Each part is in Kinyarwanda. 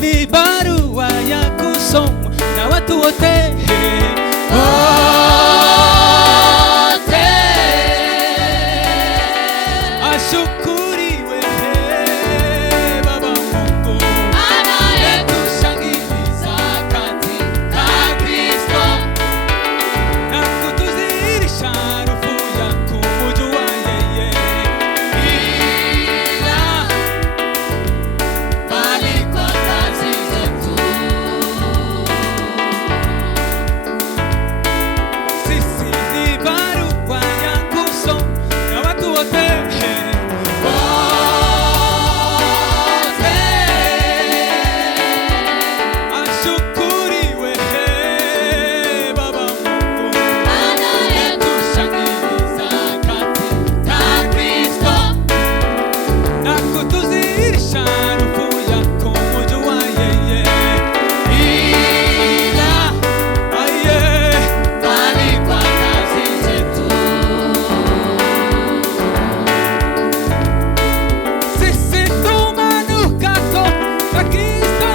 ni barua ya kusomwa na watu wote. Ashukuriwe Baba Mungu anayetushangiza katika Kristo na kutuzirisha harufu ya kumjua yeye. Ila bali kwa kazi zetu sisi ni barua ya kusomwa na watu wote. Ashukuriwe Baba Mungu anayetushangiza katika Kristo na kutuzirisha harufu ya kumjua yeye. Ila bali kwa kazi zetu sisi tu manukato ya Kristo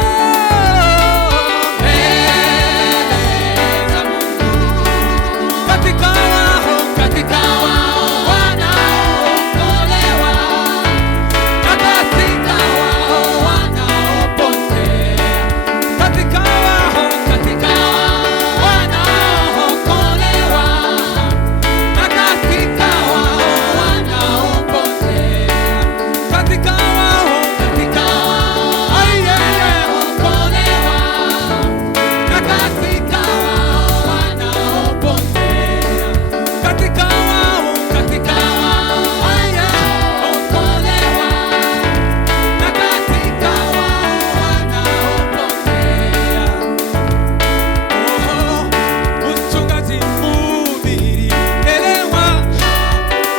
mbele za Mungu, katika wao wanaookolewa na katika wao wanaopotea, katika wao wanaookolewa na katika wao wanaopotea, katika wao okolewa na katika wao wanaopotea, katika wao okolewa na katika wao wanaopotea. Mchungaji mhubiri, elewa,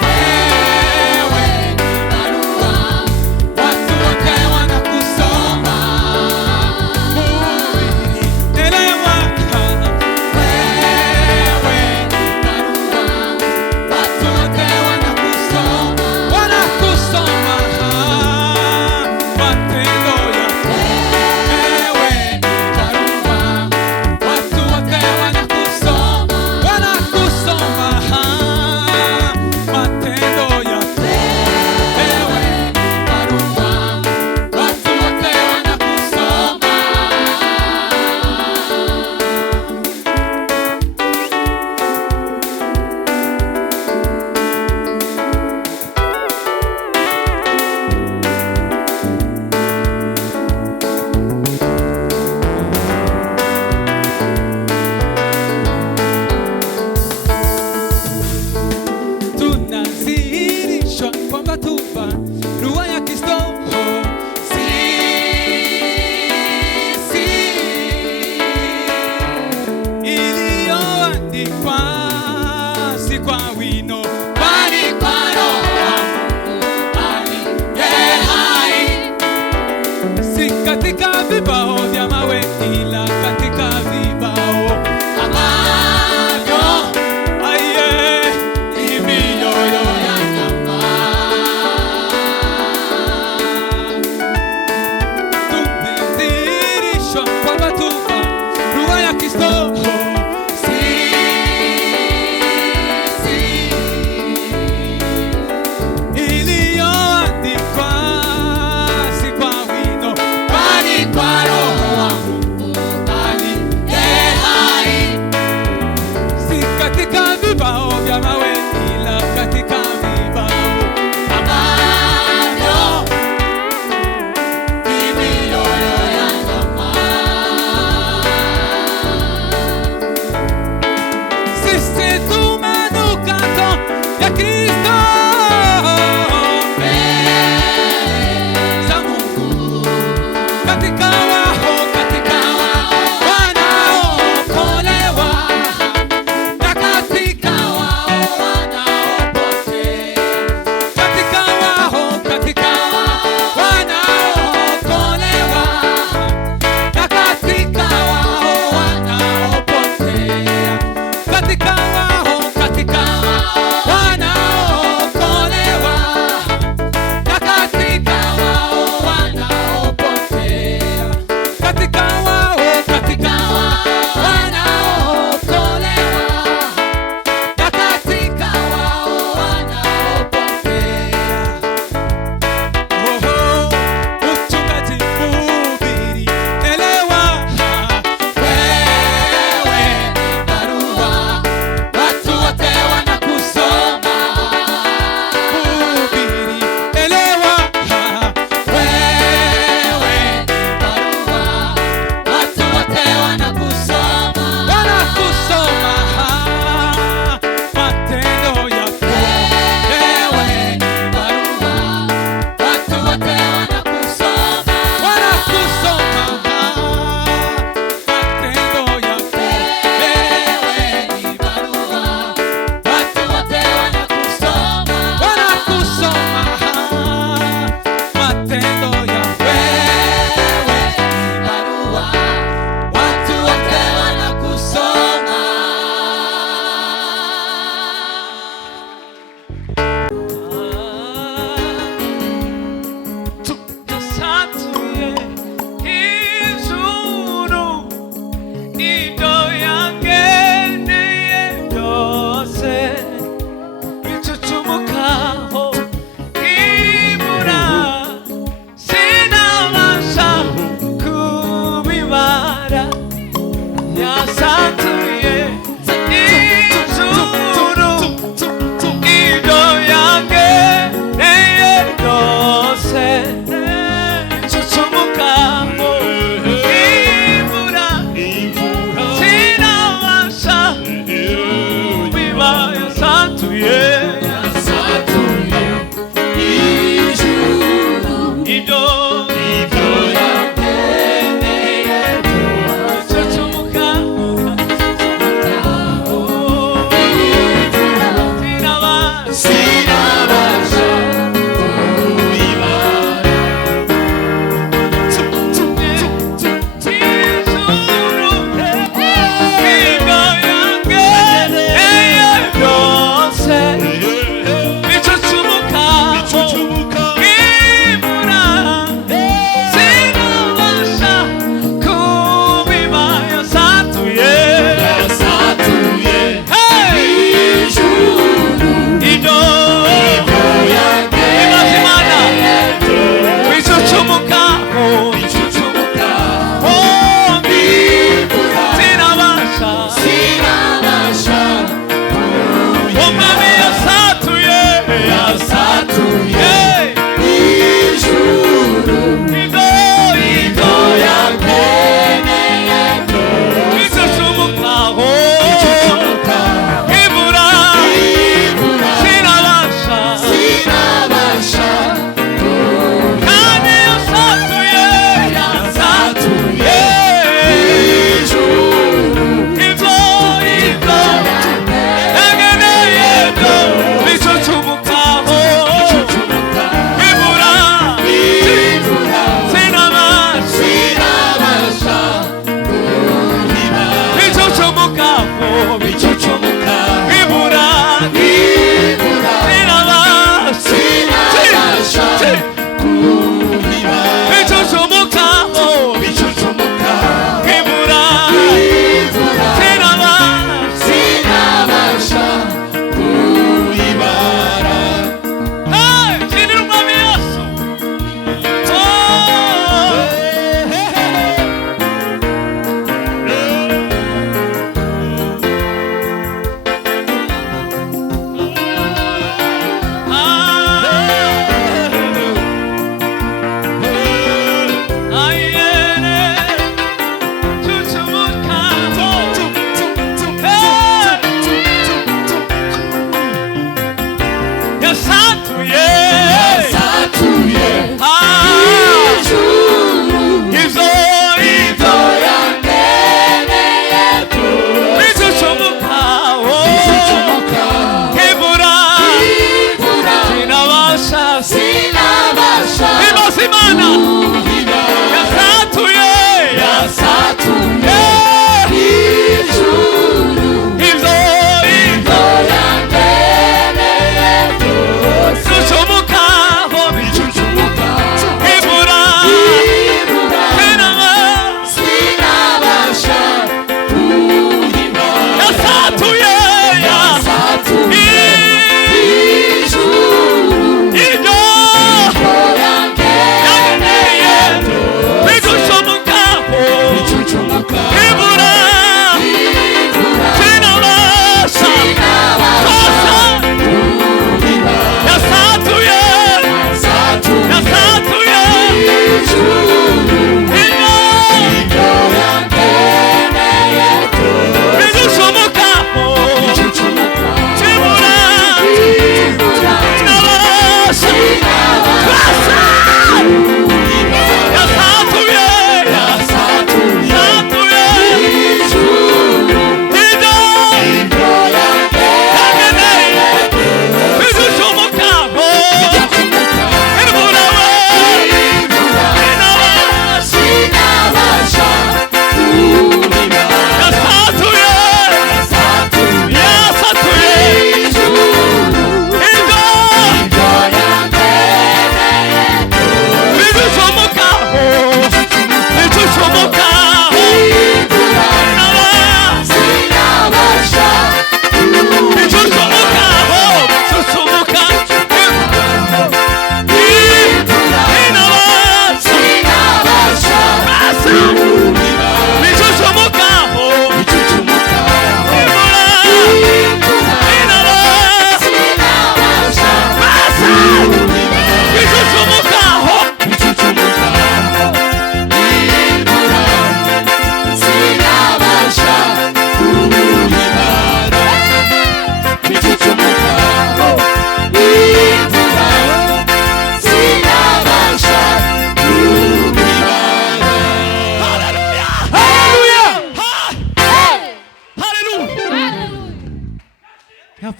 wewe ni barua, watu wote wanakusoma. Mhubiri, elewa, wewe ni barua, watu wote wanakusoma. Matendo yako. Wewe ni barua, watu wote wanakusoma. Matendo yako. Wewe ni barua, watu wote wanakusoma. Tunadhihirishwa kwamba tu barua ya Kristo sisi iliyoandikwa si kwa wino bali kwa Roho wa Mungu aliye hai, si katika vibao vya mawe ila katika vibao ambavyo ni mioyo ya nyama. Tumedhihirishwa kwamba tu barua ya Kristo sisi iliyoandikwa si kwa wino bali kwa Roho wa Mungu aliye hai, si katika vibao vya mawe ila katika vibao ambavyo ni mioyo ya nyama. Sisi tu manukato ya Kristo mbele za Mungu, katika wao wanaookolewa na katika wao wanaopotea, katika wao wanaookolewa na katika wao wanaopotea, katika wao wanaookolewa na katika wao wanaopotea.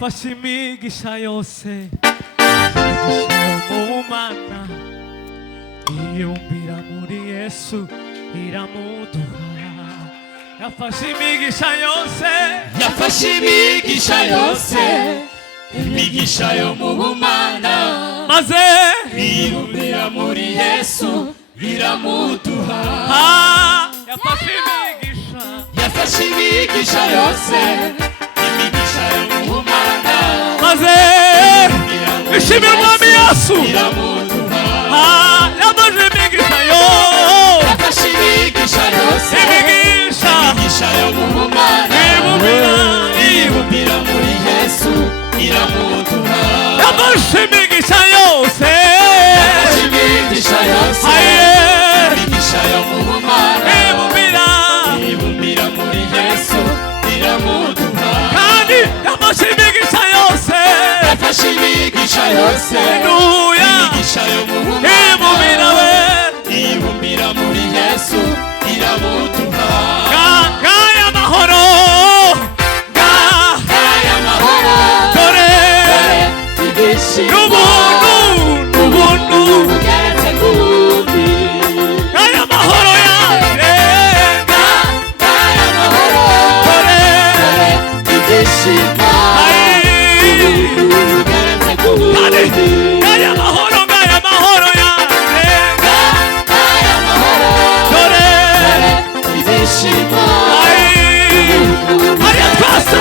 yafashe imigisha yose, imigisha yo mu Mana, iyumvira muri Yesu iramuduha. Yafashe imigisha yose, yafashe imigisha yose, imigisha yo mu bumana, maze iyumvira muri Yesu iramuduha. Yafashe imigisha, yafashe imigisha yose, imigisha yo mu bumana, maze ishimira Umwami Yesu iramuduha. yafashe imigisha yo, yafashe imigisha yose, imigisha imigisha yo mu bumana, iyumvira muri Yesu iramuduha. yafashe imigisha yose, yafashe imigisha yose, imigisha yo mu bumana, iyumvira muri Yesu iramuduha. kandi yafashe imigisha yose, yafashe imigisha yose, haleluya, imigisha yo mu bumana, iyumvira muri Yesu iramuduha. ngaya mahoro, ngaya mahoro, dore ibyishimo n'ubuntu bugeretse ku bundi. ngaya mahoro yanjye, ngaya mahoro, dore ibyishimo bugeretse ku kandi bundi. ngaya mahoro yanjye, ngaya mahoro, dore ibyishimo hariya twasa